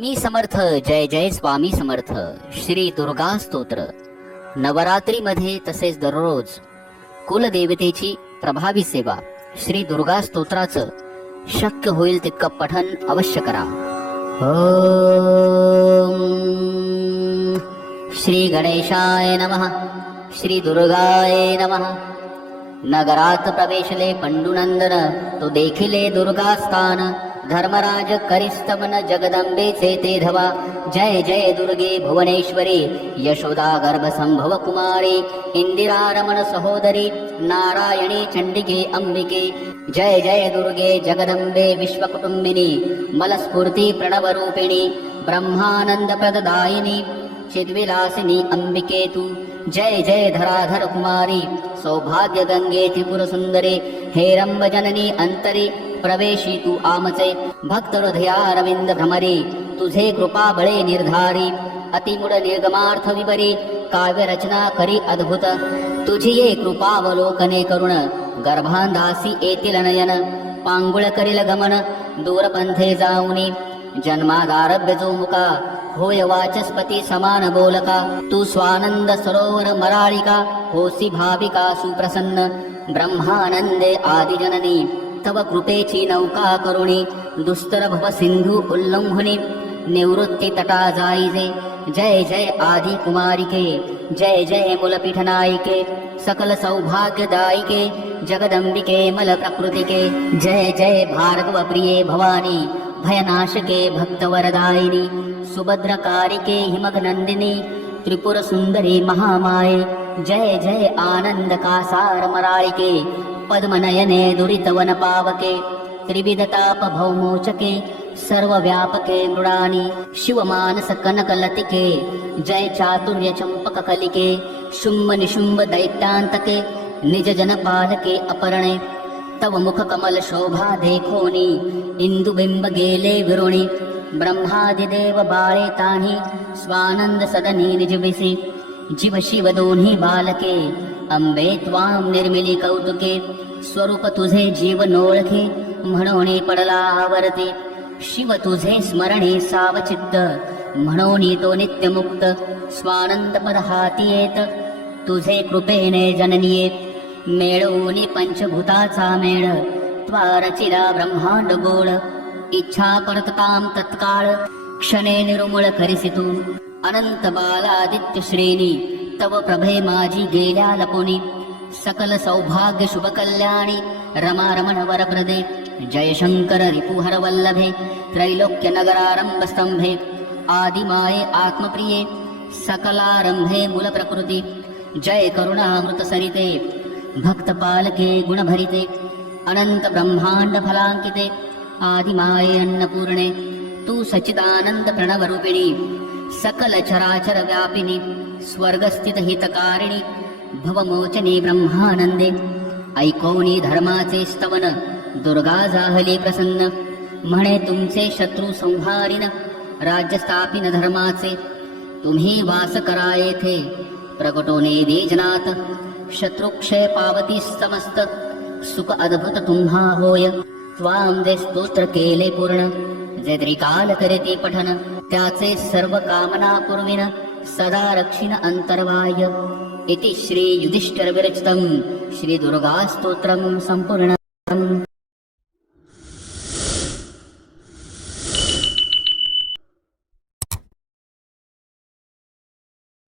मी समर्थ जय जय स्वामी समर्थ. श्री दुर्गा स्तोत्र. नवरात्रीमध्ये तसेच दररोज कुलदेवतेची प्रभावी सेवा. श्री दुर्गा स्तोत्राचं शक्य होईल तितकं पठन अवश्य करा. श्री गणेशाय नमः. श्री दुर्गाय नमः. नगरात प्रवेशले पंडुनंदन तो देखिले दुर्गास्थान. ధర్మరాజ కరిస్తమన జగదంబే చేతేధవ జయ జయ దుర్గే భువనేశ్వరి యశోదా గర్భ సంభవ కుమారి ఇందిరారమణ సహోదరి నారాయణి చండికే అంబికే జయ జయ దుర్గే జగదంబే విశ్వకుటుంబిని మలస్ఫూర్తి ప్రణవరూపిణి బ్రహ్మానంద ప్రదదాయిని చిద్విలాసిని అంబికే जय जय धराधर कुमारी सौभाग्य गंगे त्रिपुर सुंदरे हेरंब जननी अंतरी प्रवेशी तू आमचे भक्त हृदयारविंद भ्रमरे तुझे कृपा बळे निर्धारी अतिमुड निर्गमार्थ विपरी काव्य रचना करी अद्भुत तुझी ये कृपावलोकने करुण गर्भांधासी येतील नयन पांगुळ करील गमन दूरपंथे जाऊनी जन्मादारभ्य जो मुका होय वाचस्पती समान बोलका। तू स्वानंद सरोवर मराळिका। होसी भाविका सुप्रसन्न। ब्रह्मानंदे आदिजननी। तव कृपेची नौका करुणी। दुस्तर भव सिंधू उल्लंघुनी। निवृत्ती तटा जाईजे जय जय आदि कुमारिके। जय जय मुलपीठ नायिके। सकल सौभाग्यदायिके। जगदंबिके मल प्रकृतिके। जय जय भार्गव प्रिये भवानी। भयनाशके भक्तवरदायिनी सुभद्रकारिके हिमघनंदिनी त्रिपुरसुन्दरी महामाये जय जय आनन्दकासारमरायिके पद्मनयने दुरितवनपावके त्रिविधतापभौमोचके सर्वव्यापके मृडानि शिवमानसकनकलतिके जय चातुर्यचम्पककलिके चंपक कलिके शुंभ अपरणे तव मुख कमल शोभा देखोनी गेले विरुणी ब्रह्मादिदेव बाळे तानि स्वानंद सदनी निज जीव शिव दोन्ही बालके अंबे त्वाम निर्मिली कौतुके स्वरूप तुझे जीव नोळखे म्हणून पडला आवरते शिव तुझे स्मरणे सावचित्त म्हणून तो नित्यमुक्त स्वानंद पद हाती येत तुझे कृपेने जननीये मेळवून पंचभूताचा मेळ त्वारचिला ब्रह्मांड गोळ. इच्छा परतताम तत्काळ क्षणे निरुमुळ करिसितू. अनंत बालादित्य श्रेणी तव प्रभे माझी गेल्या लपोनी. सकल सौभाग्य शुभ कल्याणी रमा रमण वरप्रदे. जयशंकर रिपुहर वल्लभे त्रैलोक्य नगरारंभ स्तंभे. आदिमाये आत्मप्रिये सकलारंभे मूल प्रकृती जय करुणामृत सरिते. भक्त पालके गुणभरिते अनंत ब्रह्मांड फलांकिते आदिमाये अन्नपूर्णे तू सचिदानंद प्रणवरूपिणी सकल चराचर व्यापिनी स्वर्गस्थित हितकारिणी भवमोचने ब्रह्मानंदे ऐकवनी धर्माचे स्तवन दुर्गा जाहली प्रसन्न म्हणे तुमचे शत्रू संहारिन राज्य स्थापिन धर्माचे तुम्ही वास करा येथे प्रकटोने देजनाथ शत्रुक्षय पावती समस्त सुख अद्भुत तुम्हा होय त्वाम जे स्तोत्र केले पूर्ण। जे त्रिकाल करीती पठन। त्याचे सर्व कामना पूर्वीन सदा रक्षिण अंतर्वाय इति श्री युधिष्ठिर विरचितम श्री दुर्गा स्तोत्रम संपूर्ण